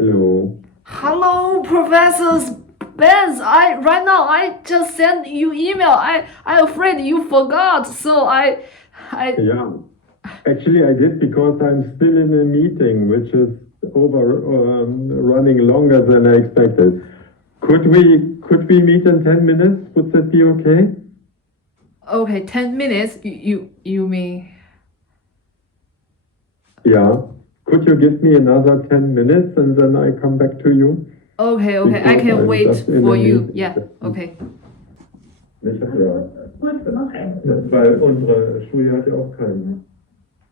Hello. Hello, Professor Benz. I just sent you email. I afraid you forgot. So I. Yeah, actually I did because I'm still in a meeting, which is running longer than I expected. Could we meet in 10 minutes? Would that be okay? Okay, 10 minutes. You mean? Yeah. Could you give me another 10 minutes and then I come back to you? Okay. I Because can I'm wait just in for a you. meeting. Yeah. Okay. Weil unsere Studie hat ja auch keinen.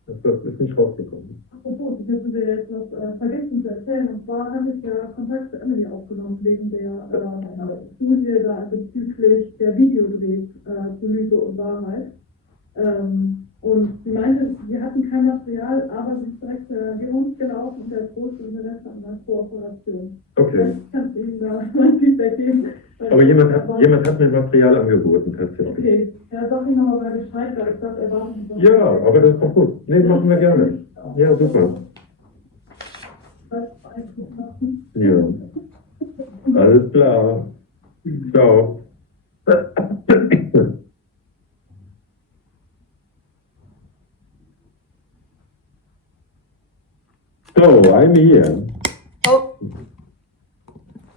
Das ist nicht rausgekommen. Apropos, ich hätte dir jetzt was vergessen zu erzählen. Und zwar habe ich ja Kontakt zu Emily aufgenommen wegen der Studie da bezüglich der Videodrehs zu Lüge und Wahrheit. Und sie meinte, wir hatten kein Material, aber sie ist direkt wie uns gelaufen und der hat großes Interesse an einer Kooperation. Okay. Ich kann Ihnen da mein Feedback geben. Aber jemand hat mir Material angeboten, tatsächlich. Okay, ja, sag ich nochmal bei Bescheid, weil ich dachte, er war nicht. Ja, aber das ist doch gut. Nee, machen wir gerne. Ja, super. Ja. Alles klar. Ciao. So, I'm here. Oh.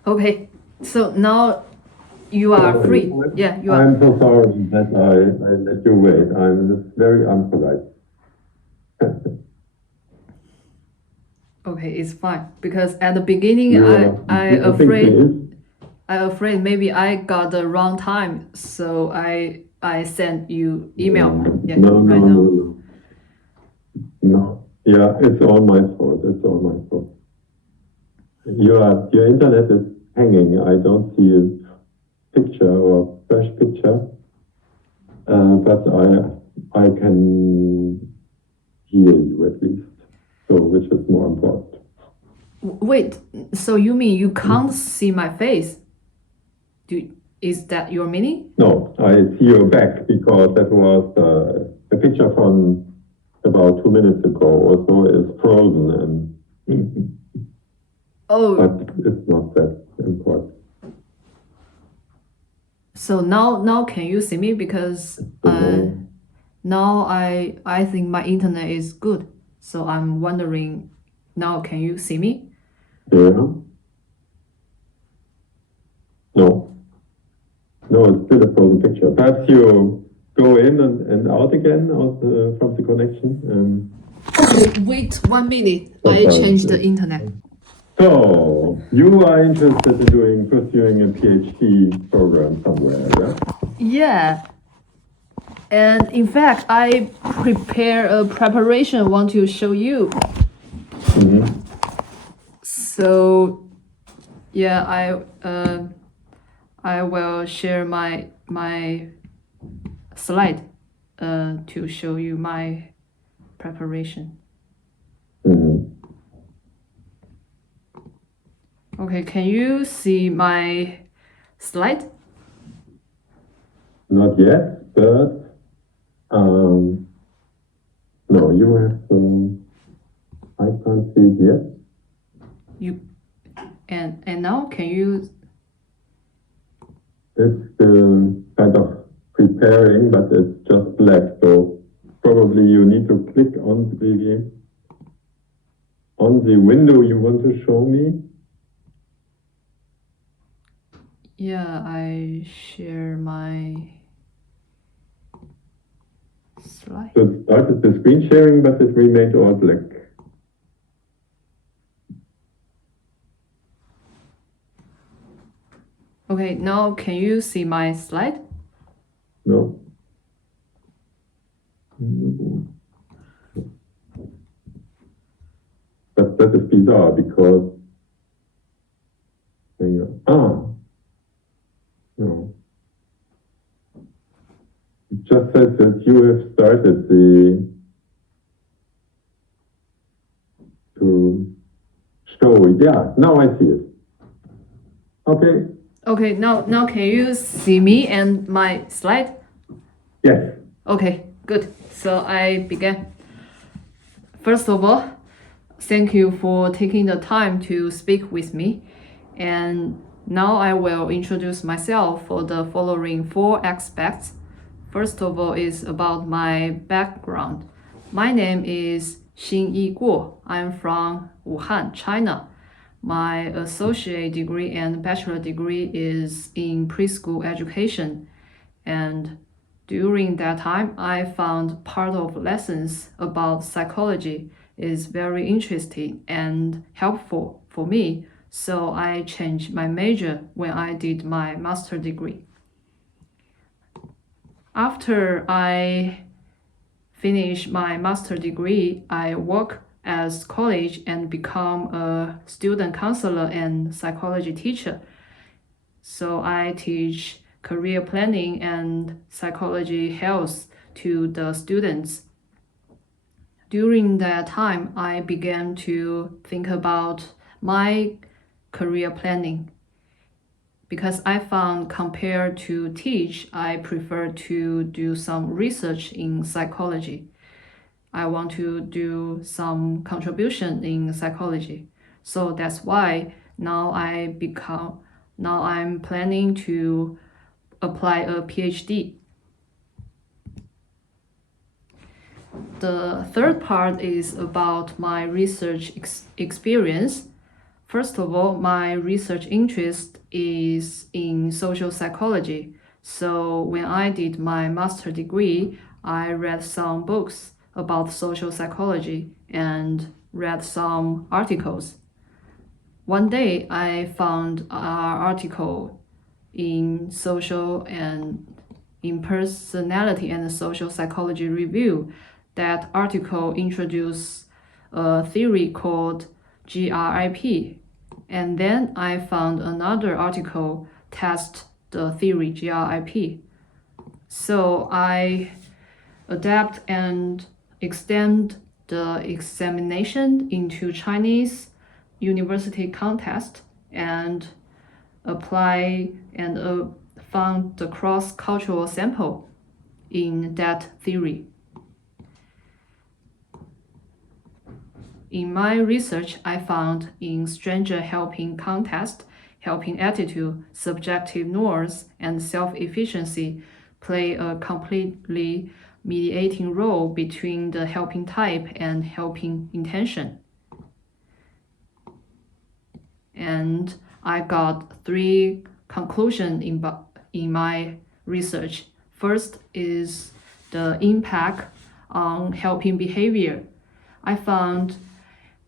Okay. So now you are free. Yeah, you are. I'm so sorry that I let you wait. I'm very unpolite. Okay, it's fine because at the beginning Yeah, I I think it is. afraid maybe I got the wrong time, so I sent you email. Yeah, No, right now. No. Yeah, it's all my fault. It's all my fault. Your internet is hanging. I don't see a picture or fresh picture, but I can hear you at least. So, which is more important. Wait, so you mean you can't see my face? Is that your meaning? No, I see your back because that was a picture from about 2 minutes ago or so is frozen and Oh, but it's not that important. so now can you see me? Because now I think my internet is good. So I'm wondering, now can you see me? Yeah. No. No, it's still a frozen picture. Perhaps you go in and out again from the connection. Okay, wait 1 minute. I changed the internet. So, you are interested in pursuing a PhD program somewhere, yeah? Yeah. And in fact, I prepare a preparation want to show you. Mm-hmm. So, yeah, I will share my slide to show you my preparation. Mm-hmm. Okay, can you see my slide? Not yet, but no, you have I can't see it yet. And now can you? It's still kind of preparing, but it's just black, so probably you need to click on the window you want to show me. Yeah, I share my slide. So it started the screen sharing, but it remained all black. Okay, now can you see my slide? No. But that is bizarre because no. It just says that you have started to show it. Yeah, now I see it. Okay. Okay, now can you see me and my slide? Yes. Okay, good. So I began. First of all, thank you for taking the time to speak with me. And now I will introduce myself for the following 4 aspects. First of all is about my background. My name is Xinyi Guo. I'm from Wuhan, China. My associate degree and bachelor degree is in preschool education. And during that time, I found part of lessons about psychology is very interesting and helpful for me. So I changed my major when I did my master degree. After I finished my master degree, I work as college and become a student counselor and psychology teacher. So I teach career planning and psychology health to the students. During that time, I began to think about my career planning because I found compared to teach, I prefer to do some research in psychology. I want to do some contribution in psychology. So that's why now I'm planning to apply a PhD. The third part is about my research experience. First of all, my research interest is in social psychology. So when I did my master degree, I read some books about social psychology and read some articles. One day I found an article in social and in personality and social psychology review. That article introduced a theory called GRIP. And then I found another article test the theory GRIP. So I adapt and extend the examination into Chinese university context and apply and found the cross-cultural sample in that theory. In my research, I found in stranger helping context, helping attitude, subjective norms, and self-efficiency play a completely mediating role between the helping type and helping intention. And I got 3 conclusions in my research. First is the impact on helping behavior. I found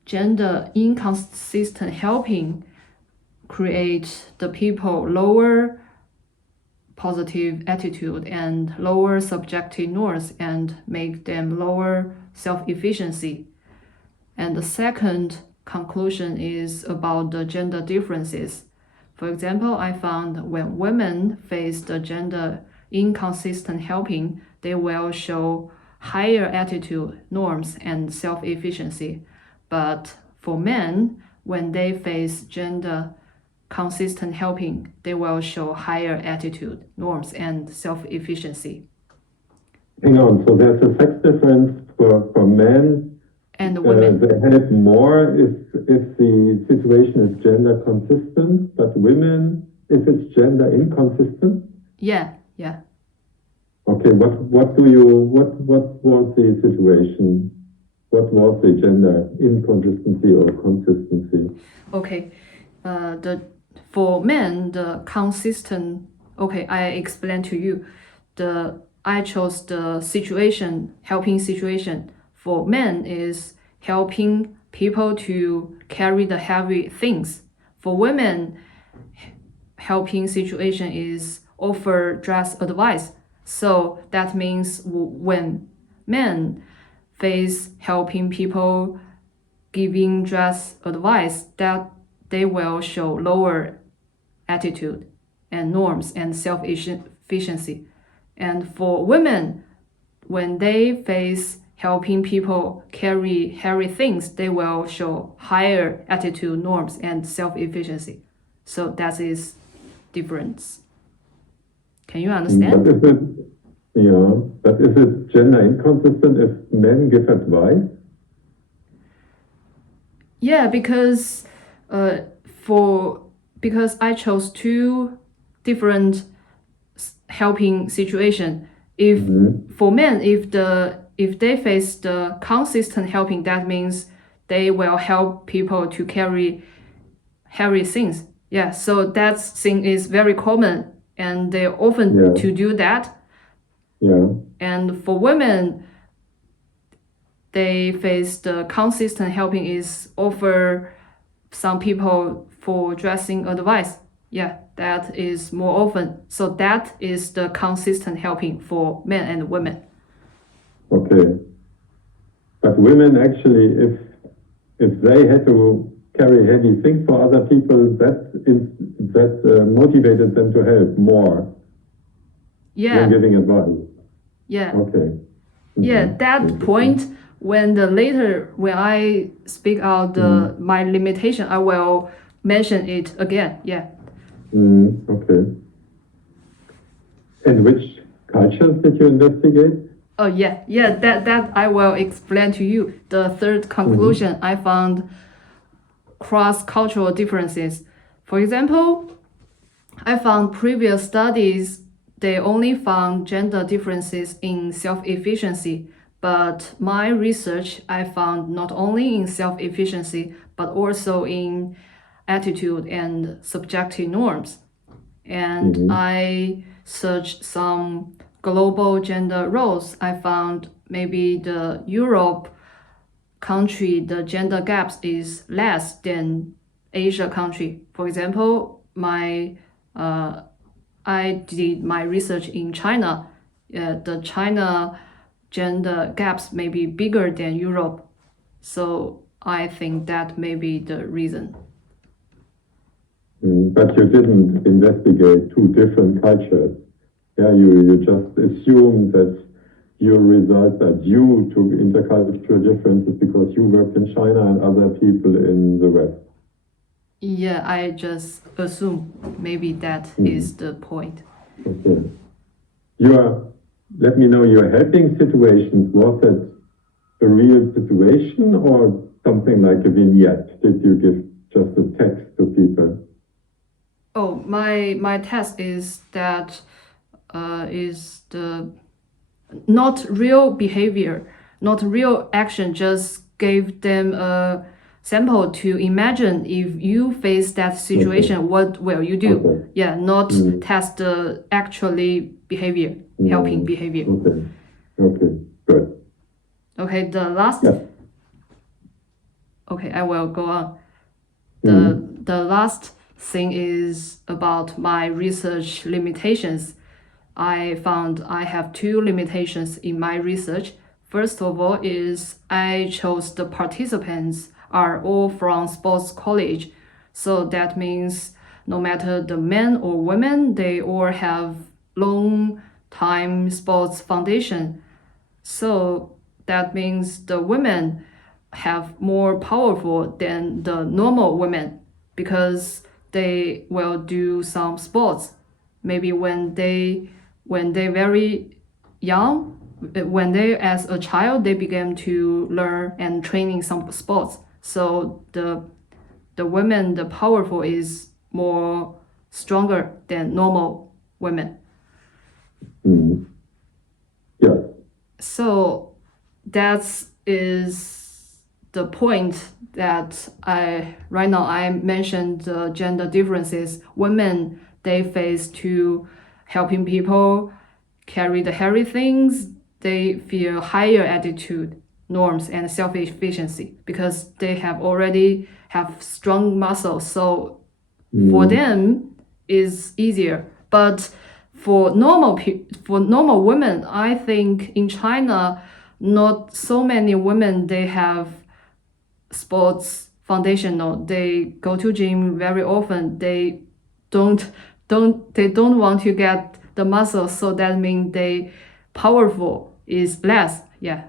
gender inconsistent helping create the people lower positive attitude and lower subjective norms and make them lower self-efficiency. And the second conclusion is about the gender differences. For example, I found when women face the gender inconsistent helping, they will show higher attitude, norms, and self-efficiency. But for men, when they face gender consistent helping, they will show higher attitude, norms, and self-efficiency. Hang on, so there's a sex difference for men and women. They help more if the situation is gender consistent, but women, if it's gender inconsistent? Yeah. Okay, what was the situation? What was the gender inconsistency or consistency? Okay, for men, the consistent. Okay, I explain to you. I chose the situation, helping situation. For men is helping people to carry the heavy things. For women, helping situation is offer dress advice. So that means when men face helping people giving dress advice, that they will show lower attitude and norms and self-efficiency. And for women, when they face helping people carry heavy things, they will show higher attitude, norms, and self-efficiency. So that is difference. Can you understand? But is it, but is it gender inconsistent if men give advice? Yeah, because for because I chose two different helping situation. If for men, if they face the consistent helping, that means they will help people to carry heavy things. Yeah, so that thing is very common, and they often to do that. Yeah. And for women, they face the consistent helping is offer some people for dressing advice. Yeah, that is more often. So that is the consistent helping for men and women. Okay. But women actually, if they had to carry heavy things for other people, that motivated them to help more Yeah. than giving advice. Yeah. Okay. Yeah, that point when I speak out my limitation, I will mention it again. Yeah. Okay. And which cultures did you investigate? Oh yeah. That I will explain to you. The third conclusion, I found cross-cultural differences. For example, I found previous studies they only found gender differences in self-efficiency, but my research I found not only in self-efficiency but also in attitude and subjective norms. And I searched some global gender roles. I found maybe the Europe country the gender gaps is less than Asia country. For example, I did my research in China. The China gender gaps may be bigger than Europe. So I think that may be the reason. But you didn't investigate two different cultures. Yeah, you just assume that your results are due to intercultural differences because you worked in China and other people in the West. Yeah, I just assume maybe that is the point. Okay. Let me know your helping situations. Was it a real situation or something like a vignette? Did you give just a text to people? Oh, my test is that is the not real behavior, not real action, just gave them a sample to imagine if you face that situation, what will you do? Okay. Yeah, not test the actually behavior, helping behavior. Okay, good. Okay, the last. Yeah. Okay, I will go on. The last thing is about my research limitations. I found I have two limitations in my research. First of all is I chose the participants are all from sports college. So that means no matter the men or women, they all have long time sports foundation. So that means the women have more powerful than the normal women because they will do some sports. Maybe when they very young, when they as a child they began to learn and training some sports. So the women the powerful is more stronger than normal women. Yeah. So that is the point that right now I mentioned the gender differences. Women they face to helping people carry the heavy things. They feel higher attitude norms and self-efficiency because they have already have strong muscles. So for them is easier. But for normal women, I think in China, not so many women they have sports foundational. They go to gym very often. They don't want to get the muscles, so that means they powerful is less. Yeah.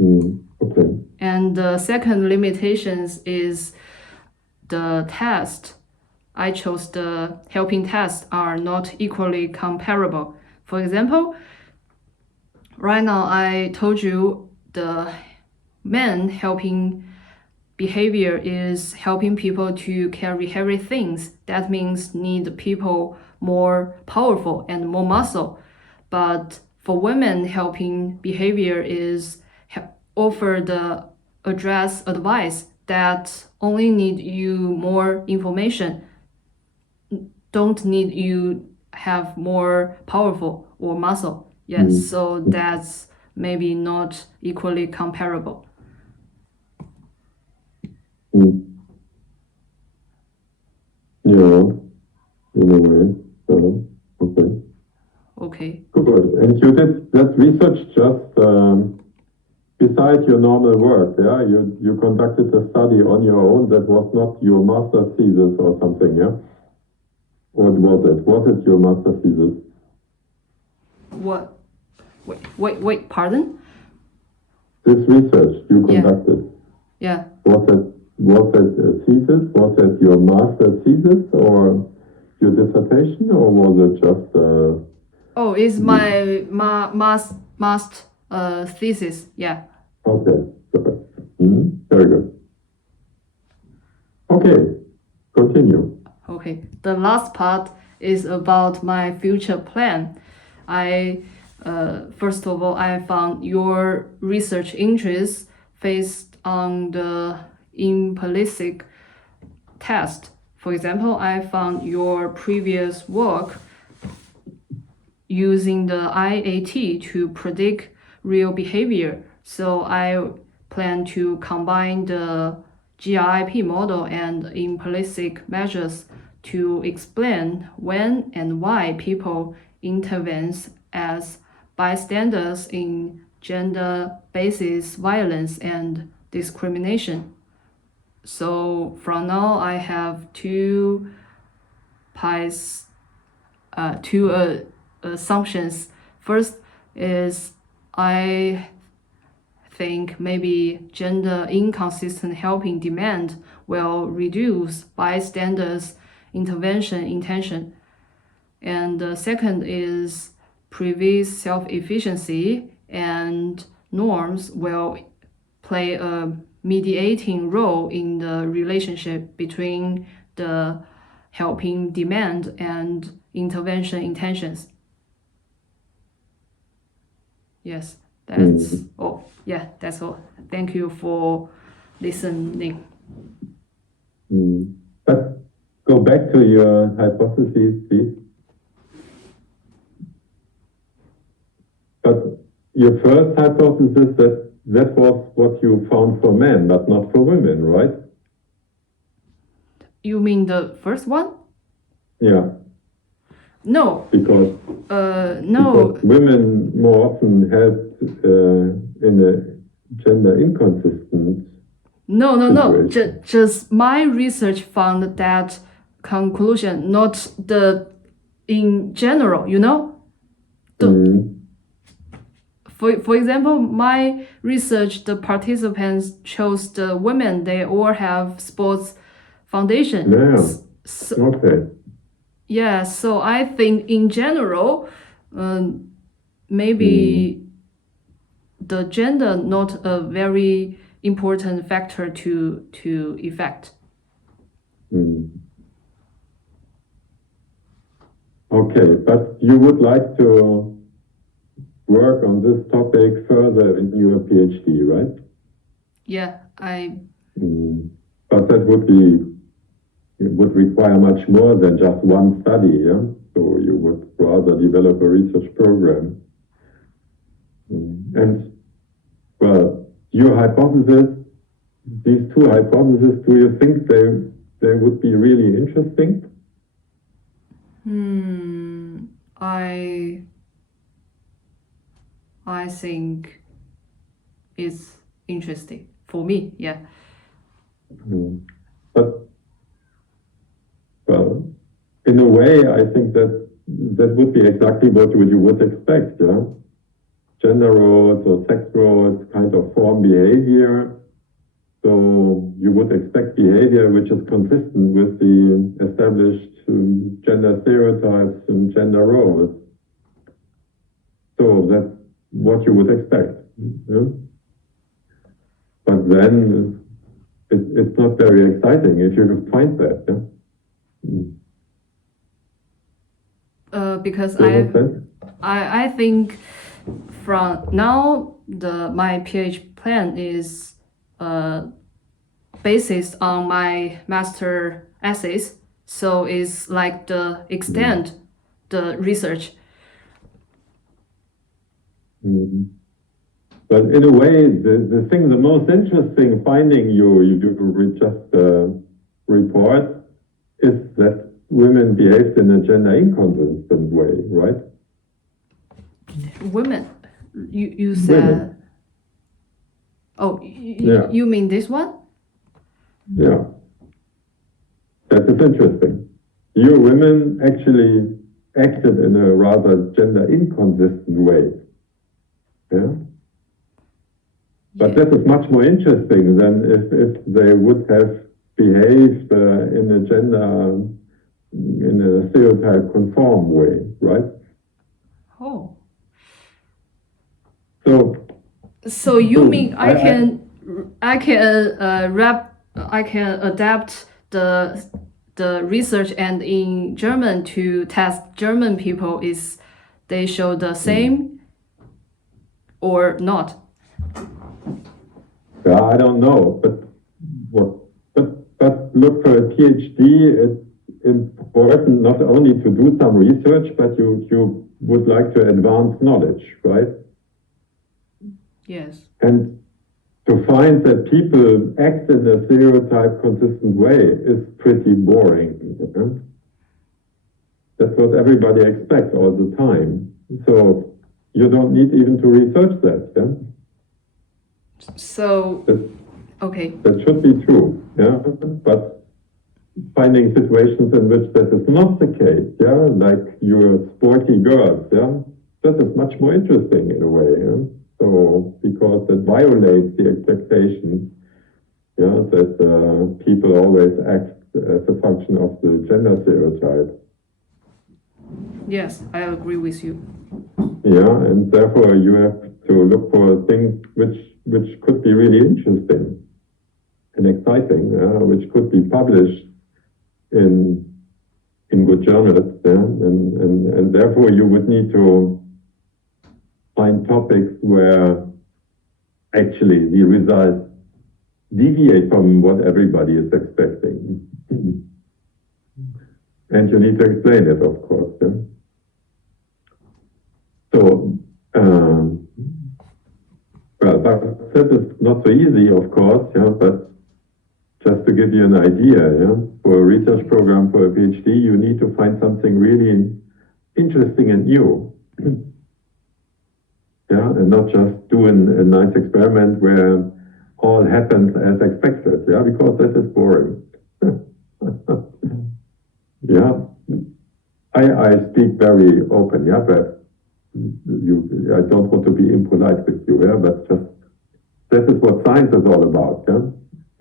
Okay. And the second limitations is the test. I chose the helping tests are not equally comparable. For example, right now I told you the men helping behavior is helping people to carry heavy things. That means need people more powerful and more muscle. But for women, helping behavior is offer the address advice that only need you more information, don't need you have more powerful or muscle. Yes, so that's maybe not equally comparable. Yeah, in a way. Okay. Okay. Good. And you did that research just besides your normal work, yeah? You conducted a study on your own that was not your master's thesis or something, yeah? What was it? Was it your master's thesis? What? Wait, pardon? This research you conducted. Yeah. Was it a thesis? Was it your master's thesis or your dissertation, or was it just Oh, it's my master thesis. Yeah. Okay, good. Very good. Okay, continue. Okay. The last part is about my future plan. First of all, I found your research interests based on the implicit test. For example, I found your previous work using the IAT to predict real behavior. So I plan to combine the GRIP model and implicit measures to explain when and why people intervene as bystanders in gender-based violence and discrimination. So from now I have two assumptions. First is I think maybe gender inconsistent helping demand will reduce bystanders intervention intention. And the second is previous self-efficiency and norms will play a mediating role in the relationship between the helping demand and intervention intentions. Yes, that's all. Yeah, that's all. Thank you for listening. But go back to your hypotheses, please. But your first hypothesis that was what you found for men, but not for women, right? You mean the first one? Yeah. No. Because women more often have in a gender inconsistent. No. Just my research found that conclusion, not the in general. You know. For example, my research, the participants chose the women. They all have sports foundation. Yeah. Okay. Yeah, so I think in general, maybe the gender not a very important factor to effect. Okay, but you would like to work on this topic further in your PhD, right? Yeah, But that would require much more than just one study, yeah? So you would rather develop a research program. And, well, your hypothesis, these two hypotheses, do you think they would be really interesting? I think it's interesting for me, yeah. But, well, in a way, I think that would be exactly what you would expect, yeah? Gender roles or sex roles kind of form behavior. So you would expect behavior which is consistent with the established gender stereotypes and gender roles. So that's what you would expect. Yeah? But then it's not very exciting if you find that. Yeah? Because Does that make sense? I think from now my PhD plan is based on my master essays, so it's like the extend the research. But in a way, the most interesting finding you just report is that women behaved in a gender inconsistent way, right? Women, you said. Women. Oh, Yeah. you mean this one? Yeah. That is interesting. You women actually acted in a rather gender inconsistent way. Yeah. But that is much more interesting than if they would have behaved in a stereotype conform way, right? Oh. So you mean I can adapt the research and in German to test German people is they show the same or not? Yeah, I don't know, but look, for a PhD, it's important not only to do some research, but you would like to advance knowledge, right? Yes. And to find that people act in a stereotype consistent way is pretty boring. You That's what everybody expects all the time. So you don't need even to research that. Yeah? So, okay. That should be true. Yeah? But finding situations in which that is not the case, yeah, like you're sporty girls, yeah, that is much more interesting in a way. Yeah? So because it violates the expectation, yeah, that people always act as a function of the gender stereotype. Yes, I agree with you. Yeah, and therefore you have to look for things which could be really interesting and exciting, which could be published in good journals, yeah? and therefore you would need to find topics where actually the results deviate from what everybody is expecting. And you need to explain it, of course. Yeah? So, but that is not so easy, of course, yeah, but just to give you an idea, yeah, for a research program for a PhD, you need to find something really interesting and new. Yeah, and not just do a nice experiment where all happens as expected, yeah, because that is boring. Yeah, I speak very open, yeah, but I don't want to be impolite with you, yeah, but just that is what science is all about, yeah.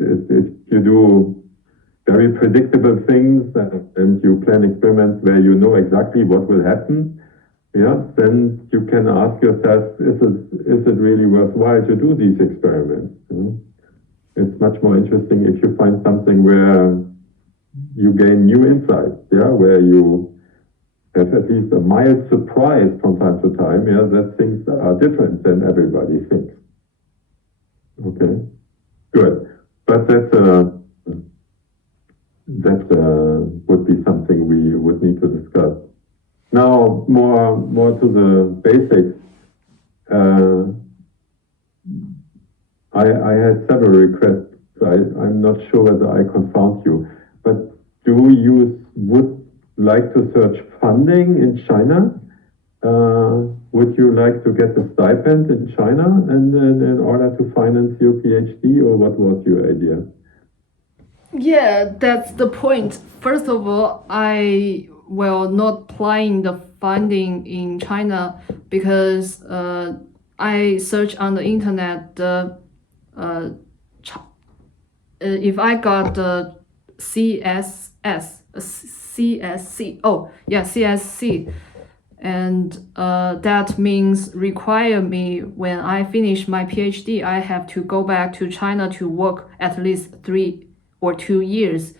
If you do very predictable things and you plan experiments where you know exactly what will happen, yeah, then you can ask yourself, is it really worthwhile to do these experiments? It's much more interesting if you find something where you gain new insights, yeah, where you have at least a mild surprise from time to time, yeah, that things are different than everybody thinks. Okay, good. But that would be something we would need to discuss. Now, more to the basics. I had several requests. I'm not sure whether I confound you, but would like to search funding in China? Would you like to get a stipend in China and in order to finance your PhD, or what was your idea? Yeah, that's the point. First of all, I will not applying the funding in China because I search on the internet if I got the CSC, oh yeah, CSC, And that means require me when I finish my PhD, I have to go back to China to work at least 3 or 2 years.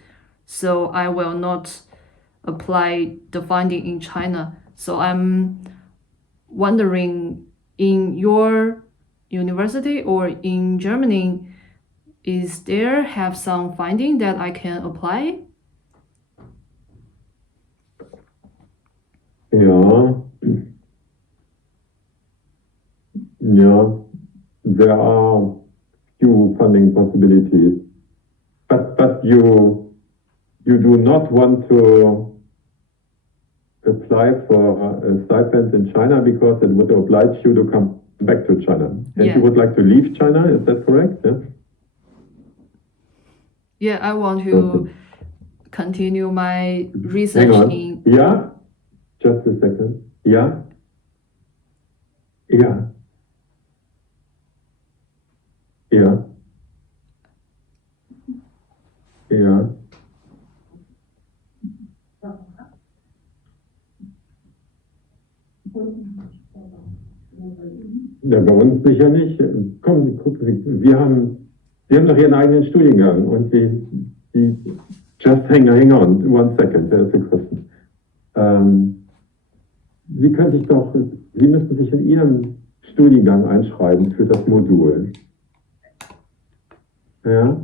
So I will not apply the finding in China. So I'm wondering, in your university or in Germany, is there have some finding that I can apply? Yeah, yeah, there are few funding possibilities, but you do not want to apply for a stipend in China because it would oblige you to come back to China. And Yeah. you would like to leave China, is that correct? Yeah, Yeah, I want to continue my research hang on. in. Yeah, just a second. Yeah, yeah, yeah, yeah. Ja, bei uns sicher nicht. Komm, guck, wir haben doch hier einen eigenen Studiengang und just hang on, 1 second, there's a question. Sie müssen sich in Ihrem Studiengang einschreiben für das Modul. Ja?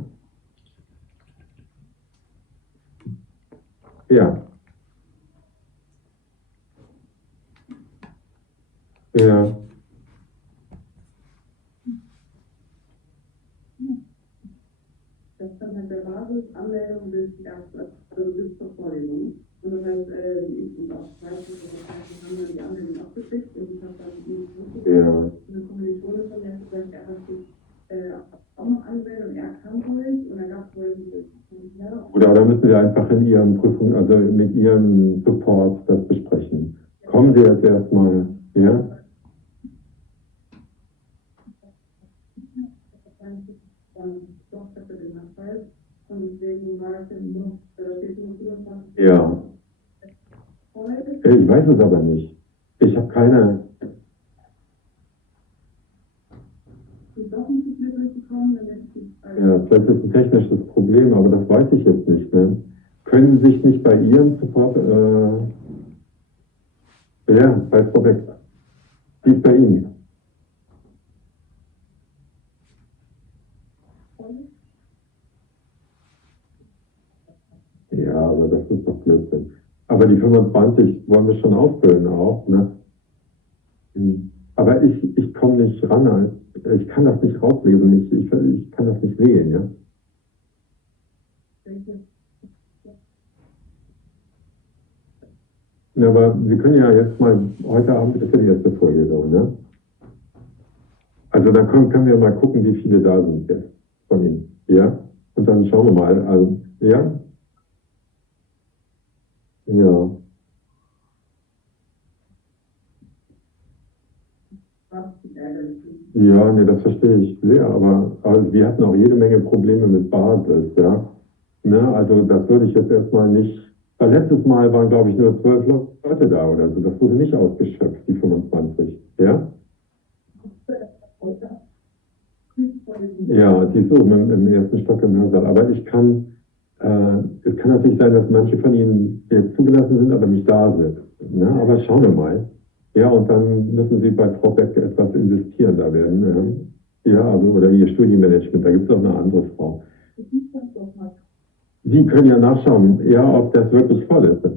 Ja. Ja. Das ist dann halt der Basisanmeldung bis zur Vorlesung. Und das heißt, ich und auch weiß, haben dann die Anmeldung abgeschickt und ich habe dann eine Kommilitonin von mir gesagt, er hat sich auch noch angemeldet und er kann ruhig und dann gab es wohl Oder da müssen Sie einfach in Ihrem Prüfung, also mit Ihrem Support das besprechen. Kommen Sie jetzt erstmal, ja? Ja. Ich weiß es aber nicht. Ich habe keine. Ja, vielleicht ist es ein technisches Problem, aber das weiß ich jetzt nicht. Ne? Können Sie sich nicht bei Ihrem Support, bei Frau Beck, wie ist bei Ihnen? Ja, aber das ist doch Blödsinn. Aber die 25 wollen wir schon ausfüllen auch, ne? Aber ich komme nicht ran, ich kann das nicht rauslesen, ich kann das nicht sehen, ja? Ja, aber wir können ja jetzt mal, heute Abend ist ja die erste Vorlesung, ne? Also dann können wir mal gucken, wie viele da sind jetzt von Ihnen, ja? Und dann schauen wir mal, also, ja? Ja. Ja, nee, das verstehe ich sehr, aber wir hatten auch jede Menge Probleme mit Basis, ja. Ne, also das würde ich jetzt erstmal nicht, weil letztes Mal waren, glaube ich, nur 12 Leute da oder so, das wurde nicht ausgeschöpft, die 25, ja. Ja, die ist oben im ersten Stock im Hörsaal, aber es kann natürlich sein, dass manche von Ihnen jetzt zugelassen sind, aber nicht da sind, ne, aber schauen wir mal. Ja, und dann müssen Sie bei Frau Beck etwas investieren da werden. Ja, also, oder Ihr Studienmanagement, da gibt es auch eine andere Frau. Sie können ja nachschauen, ja, ob das wirklich voll ist.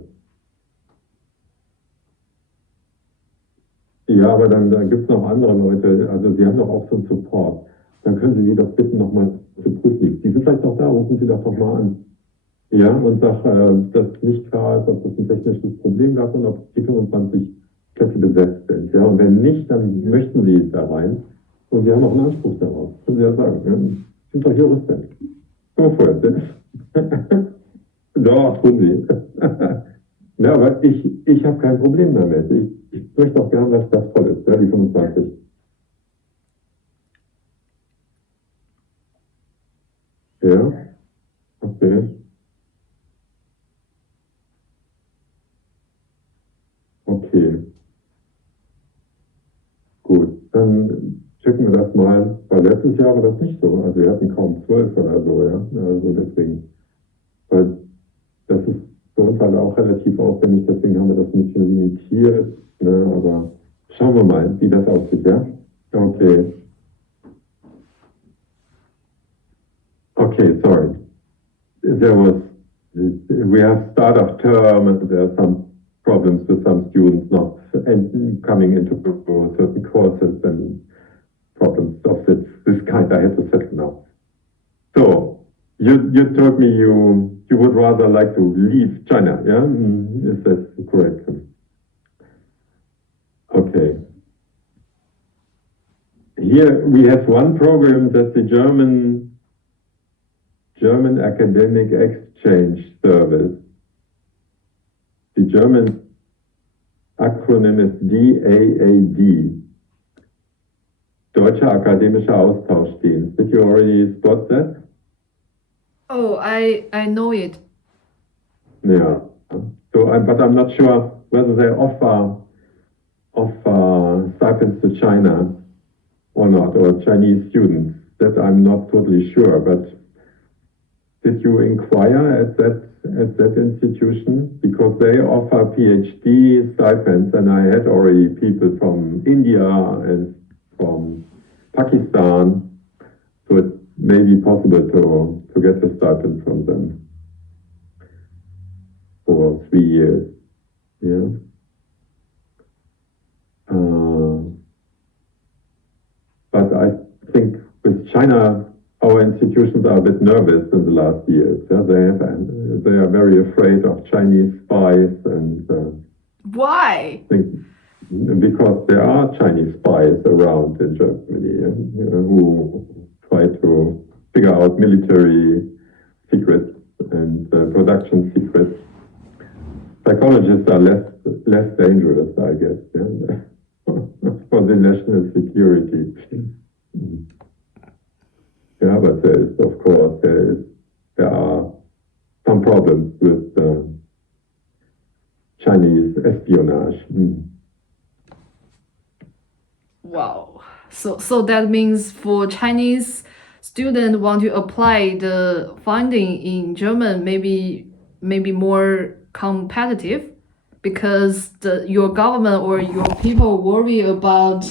Ja, aber dann gibt es noch andere Leute, also Sie haben doch auch so einen Support. Dann können Sie die doch bitten, nochmal zu prüfen. Die sind vielleicht doch da, rufen Sie das doch mal an. Ja, und sagen, dass nicht klar ist, ob es ein technisches Problem gab und ob die 25 Plätze besetzt sind. Ja, und wenn nicht, dann möchten Sie da rein. Und Sie haben auch einen Anspruch darauf. Können Sie ja sagen. Ja? Sind doch Juristen. So vorher. Doch, tun Sie. Ja, aber ich habe kein Problem damit. Ich möchte auch gerne, dass das voll ist, ja, die 25. Ja, okay. Okay. letztes Jahr war das nicht so. Also wir hatten kaum 12 oder so, ja. Also deswegen. Weil das ist für uns halt auch relativ aufwendig, deswegen haben wir das ein bisschen limitiert. Ne? Aber schauen wir mal, wie das aussieht, ja? Okay. Okay, sorry. We have start of term and there are some problems with some students not coming into certain courses and problems of this kind I had to settle now. So, you told me you would rather like to leave China, yeah? Is that correct? Okay. Here we have one program that the German Academic Exchange Service. The German acronym is DAAD, Deutscher Akademischer Austauschdienst. Did you already spot that? Oh, I know it. Yeah. So, but I'm not sure whether they offer stipends to China or not, or Chinese students. That I'm not totally sure. But did you inquire at that institution? Because they offer PhD stipends, and I had already people from India and from Pakistan, so it may be possible to get a stipend from them for 3 years. Yeah. But I think with China, our institutions are a bit nervous in the last years. Yeah? They are very afraid of Chinese spies and. Why? Because there are Chinese spies around in Germany who try to figure out military secrets and production secrets. Psychologists are less dangerous, I guess, yeah? For the national security. Yeah, but of course, there are some problems with Chinese espionage. Wow. So that means for Chinese student want to apply the funding in German, maybe more competitive, because your government or your people worry about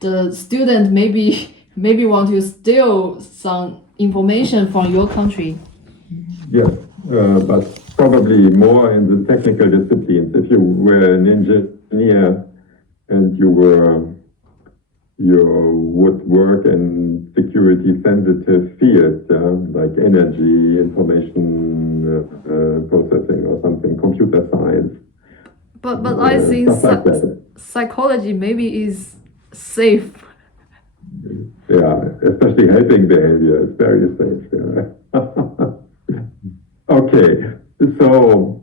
the student maybe want to steal some information from your country. Yes, but probably more in the technical disciplines. If you were an engineer and you would work in security-sensitive fields, like energy, information processing or something, computer science. But I think like psychology maybe is safe. Yeah, especially helping behavior is very safe. Yeah. Okay, so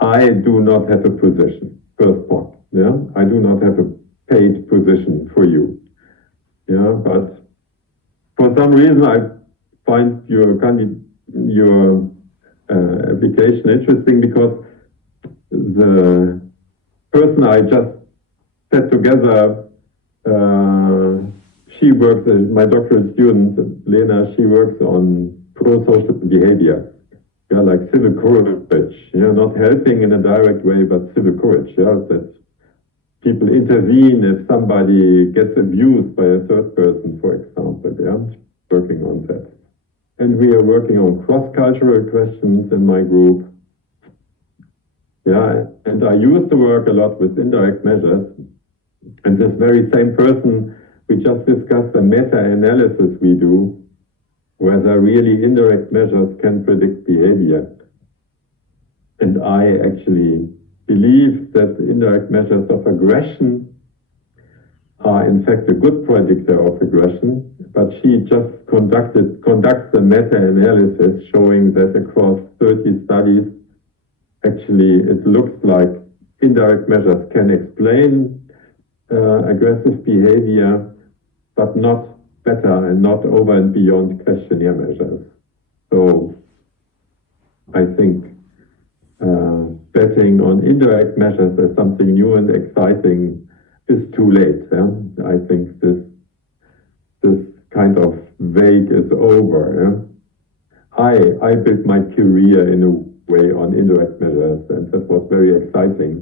I do not have a position, first point. Yeah, I do not have a paid position for you. Yeah, but for some reason I find your application interesting because the person I just set together, she works, my doctoral student, Lena, she works on pro-social behavior. Yeah, like civil courage, yeah, not helping in a direct way, but civil courage, yeah, that people intervene if somebody gets abused by a third person, for example, yeah, working on that. And we are working on cross-cultural questions in my group. Yeah, and I used to work a lot with indirect measures. And this very same person, we just discussed the meta-analysis we do, whether really indirect measures can predict behavior. And I actually believe that indirect measures of aggression are in fact a good predictor of aggression, but she just conducts the meta-analysis showing that across 30 studies, actually it looks like indirect measures can explain aggressive behavior, but not better and not over and beyond questionnaire measures. So I think betting on indirect measures as something new and exciting is too late. Yeah? I think this kind of vague is over. Yeah? I built my career in a way on indirect measures, and that was very exciting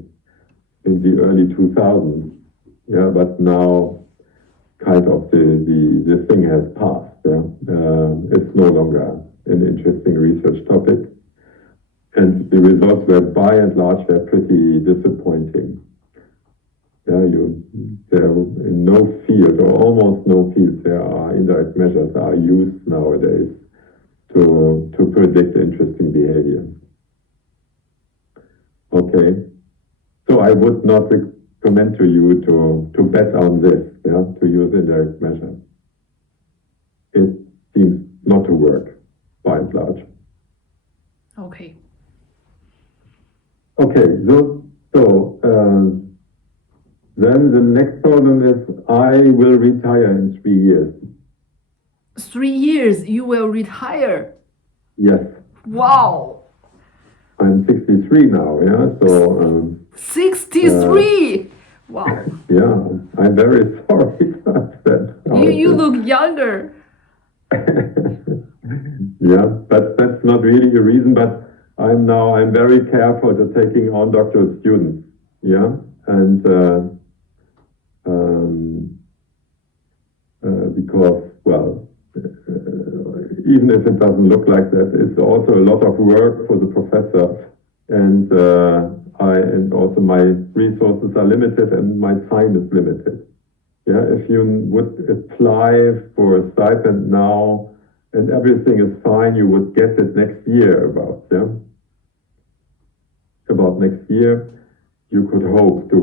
in the early 2000s. Yeah, but now kind of the thing has passed. Yeah? It's no longer an interesting research topic. And the results were by and large were pretty disappointing. Yeah, there in no field or almost no field there are indirect measures are used nowadays to predict interesting behavior. Okay, so I would not recommend to you to bet on this, yeah, to use indirect measures. It seems not to work by and large. Okay. Okay, so then the next problem is I will retire in 3 years. 3 years, you will retire. Yes. Wow. I'm 63 now, yeah, so... 63! Wow. Yeah, I'm very sorry about that. You look younger. Yeah, but that's not really a reason, but I'm very careful to taking on doctoral students, yeah, and because, well, even if it doesn't look like that, it's also a lot of work for the professor, and also my resources are limited and my time is limited. Yeah, if you would apply for a stipend now and everything is fine, you would get it next year about next year. You could hope to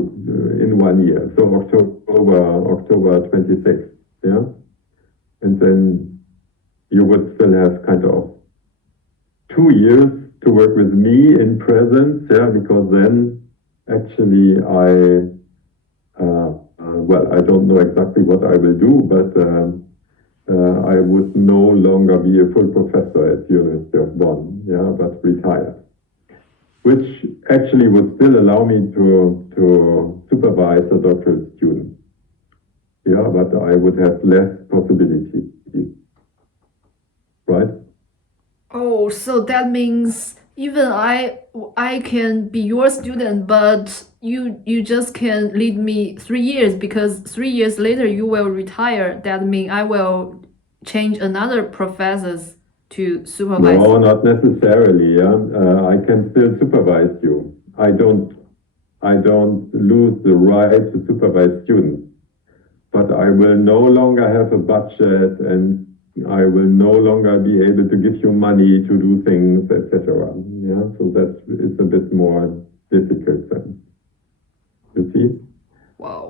in 1 year, so October 26th, yeah, and then you would still have kind of 2 years to work with me in presence, yeah, because then actually I don't know exactly what I will do, but I would no longer be a full professor at the University of Bonn, yeah, but retire, which actually would still allow me to supervise a doctoral student. Yeah, but I would have less possibility, right? Oh, so that means even I can be your student, but you just can lead me 3 years, because 3 years later you will retire. That means I will change another professors to supervise. No, not necessarily. Yeah, I can still supervise you. I don't lose the right to supervise students, but I will no longer have a budget and I will no longer be able to give you money to do things, etc. Yeah, so it's a bit more difficult then. You see? Wow.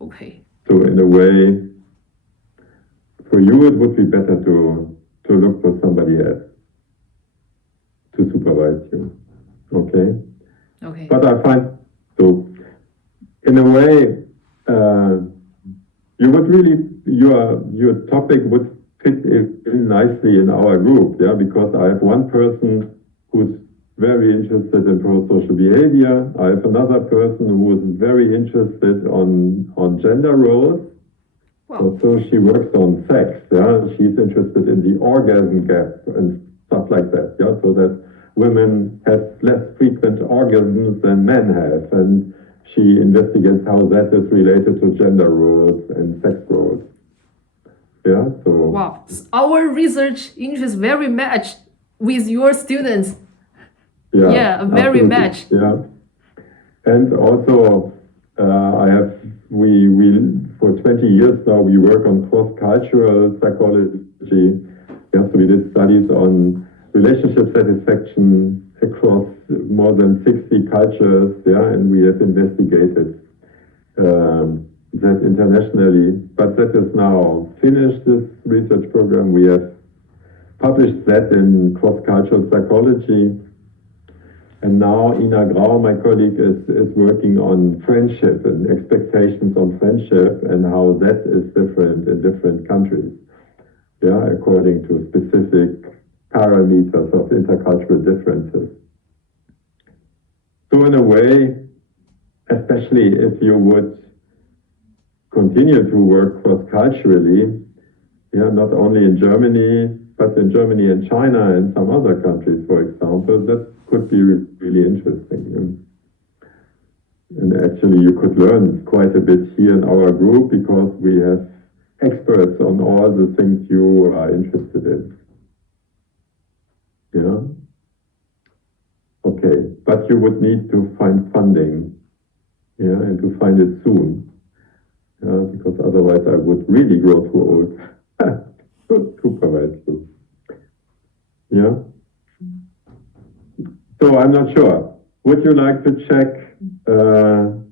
Okay. So in a way, for you it would be better to look for somebody else to supervise you. Okay? Okay. But I find, so in a way, you would really, your topic would fit in nicely in our group, yeah, because I have one person who's very interested in pro-social behavior. I have another person who is very interested on gender roles. Wow. So she works on sex, yeah. She's interested in the orgasm gap and stuff like that, yeah. So that women have less frequent orgasms than men have, and she investigates how that is related to gender roles and sex roles. Yeah. So. Wow. Our research interests very matched with your students. Yeah, very absolutely. matched. Yeah. And also, we for 20 years now, we work on cross-cultural psychology. Yeah, so we did studies on relationship satisfaction across more than 60 cultures, yeah, and we have investigated that internationally. But that is now finished, this research program. We have published that in cross-cultural psychology. And now Ina Grau, my colleague, is working on friendship and expectations on friendship and how that is different in different countries, yeah, according to specific parameters of intercultural differences. So in a way, especially if you would continue to work cross-culturally, not only in Germany, but in Germany and China and some other countries, for example, that could be really interesting. And actually, you could learn quite a bit here in our group because we have experts on all the things you are interested in. Yeah. Okay, but you would need to find funding, and to find it soon, because otherwise I would really grow too old to supervise you. Yeah. So I'm not sure. Would you like to check the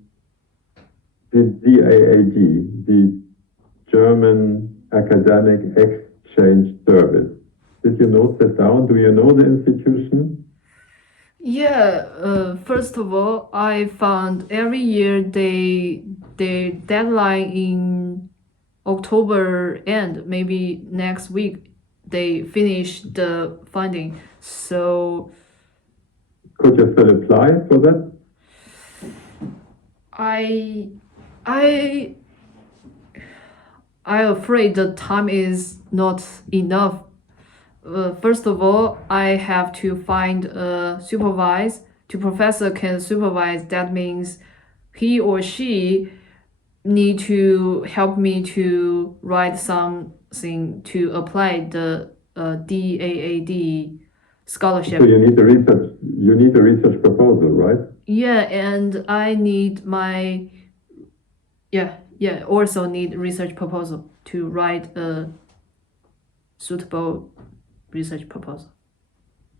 DAAD, the German Academic Exchange Service? Did you note that down? Do you know the institution? Yeah, first of all, I found every year the deadline in October end, maybe next week, they finish the funding. So Could you still apply for that? I afraid the time is not enough. First of all, I have to find a supervise. The professor can supervise. That means he or she need to help me to write something to apply the DAAD scholarship. So you need a research proposal, right? Yeah, and I need my also need research proposal to write a suitable research proposal.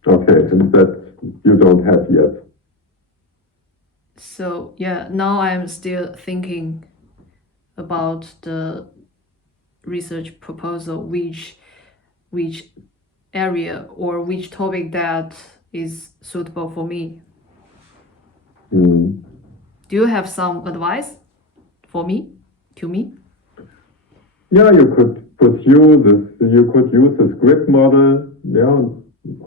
Okay, and that you don't have yet. So yeah, now I'm still thinking about the research proposal, which area or which topic that is suitable for me. Mm. Do you have some advice for me? To me? Yeah, you could use this grid model. Yeah,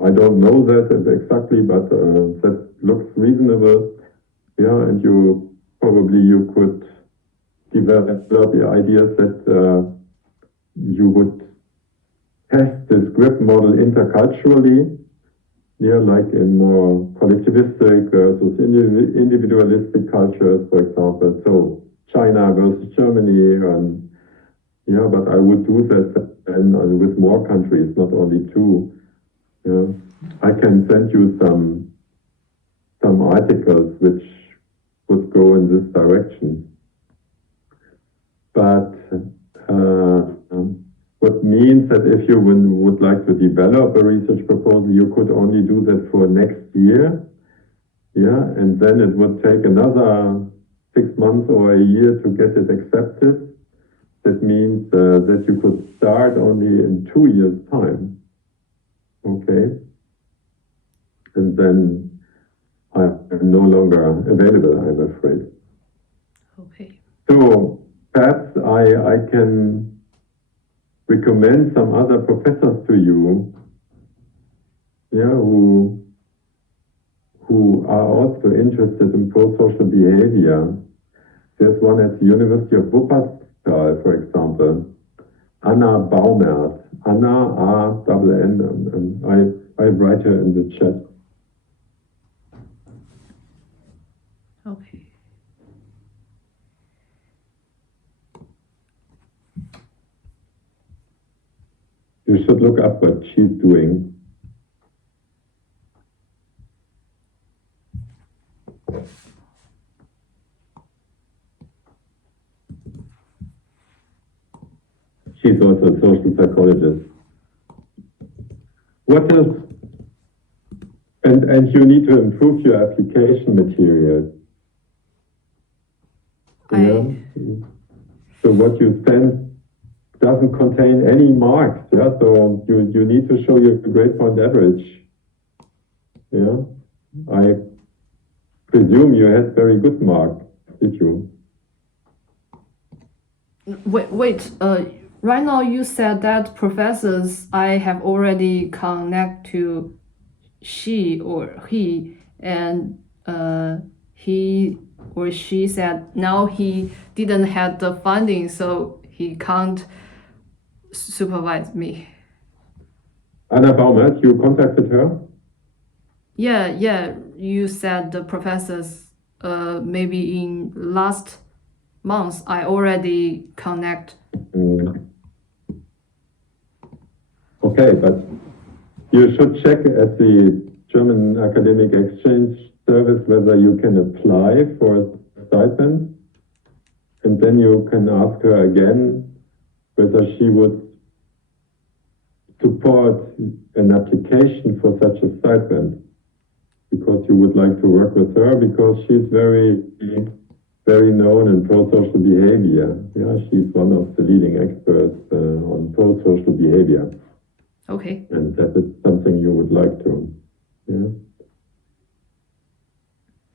I don't know that exactly, but that looks reasonable. Yeah, and you could develop the ideas that you would test this grid model interculturally. Yeah, like in more collectivistic versus individualistic cultures, for example. So China versus Germany, but I would do that and with more countries, not only two. Yeah, I can send you some articles which would go in this direction. But what means that if you would like to develop a research proposal, you could only do that for next year. Yeah, and then it would take another 6 months or a year to get it accepted. That means that you could start only in 2 years' time. Okay? And then I'm no longer available, I'm afraid. Okay. So perhaps I can recommend some other professors to you, who are also interested in pro-social behavior. There's one at the University of Wuppertal, for example, Anna Baumert. Anna, A-N-N. I write her in the chat. Okay. You should look up what she's doing. She's also a social psychologist. What is, and you need to improve your application material. So what you send doesn't contain any marks. Yeah, so you need to show your grade point average. Yeah, I presume you had very good marks, did you? Wait. Right now you said that professors I have already connect to she or he, and he or she said now he didn't have the funding, so he can't supervise me. Anna Baumert, you contacted her? Yeah, you said the professors, maybe in last month, I already connect. Okay, but you should check at the German Academic Exchange Service whether you can apply for a stipend, and then you can ask her again whether she would support an application for such a stipend, because you would like to work with her, because she's very known in pro-social behavior. Yeah, she's one of the leading experts on pro-social behavior. Okay. And that is something you would like to, yeah.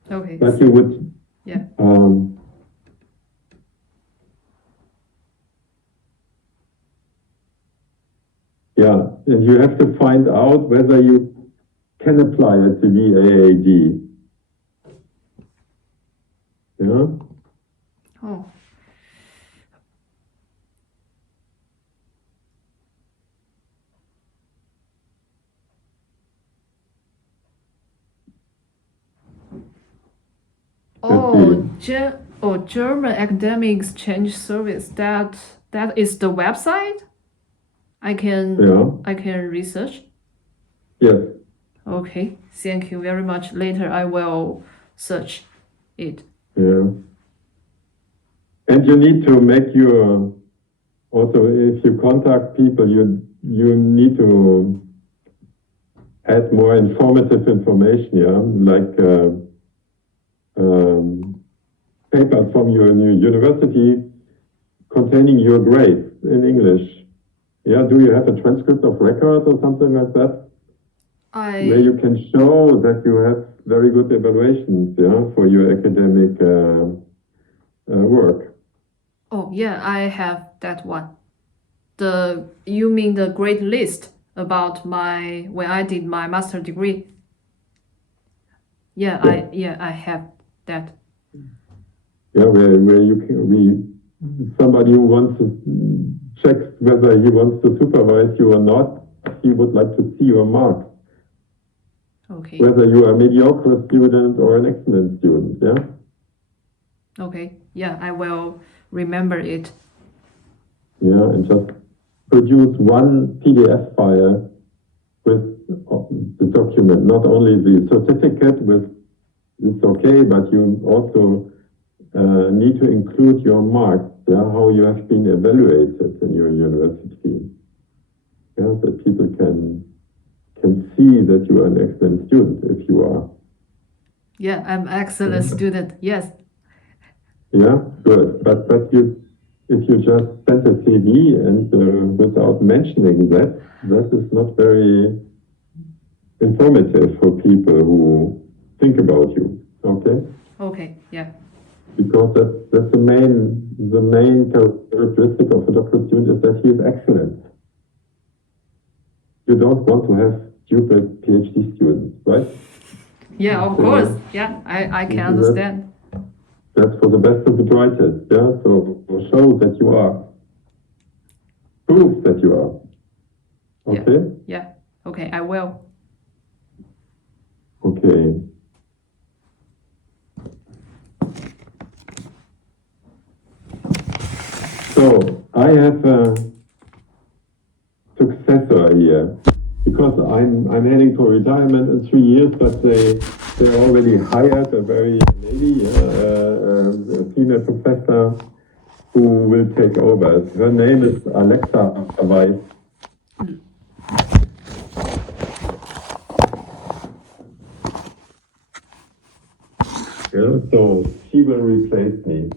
Okay. But you would, yeah. Yeah, and you have to find out whether you can apply at the VAAD. Yeah. Oh. German Academic Exchange Service. That is the website. I can research. Yes. Okay. Thank you very much. Later I will search it. Yeah. And you need to make your, also if you contact people, you need to add more informative information, yeah, like papers from your university containing your grades in English. Yeah, do you have a transcript of record or something like that? Where you can show that you have very good evaluations, yeah, for your academic work. Oh yeah, I have that one. You mean the grade list about when I did my master degree? Yeah, I have that. Yeah, where you can somebody who wants to check whether he wants to supervise you or not, he would like to see your marks. Okay. Whether you are a mediocre student or an excellent student, yeah? Okay, yeah, I will remember it. Yeah, and just produce one PDF file with the document, not only the certificate with it's okay, but you also need to include your marks, yeah, how you have been evaluated in your university. Yeah, that people can see that you are an excellent student if you are. Yeah, I'm an excellent student, yes. Yeah, good. But if you just send a CV and without mentioning that is not very informative for people who think about you. Okay? Okay, yeah. Because that's the main characteristic of a doctoral student is that he is excellent. You don't want to have stupid PhD students, right? Yeah, of course. Yeah, I can understand. That's for the best of the brightest, yeah? So show that you are. Prove that you are. Okay? Yeah. Okay, I will. Okay. So I have a successor here because I'm heading for retirement in 3 years, but they already hired a very lady, a female professor who will take over. Her name is Alexa Weiss. Yeah, so she will replace me.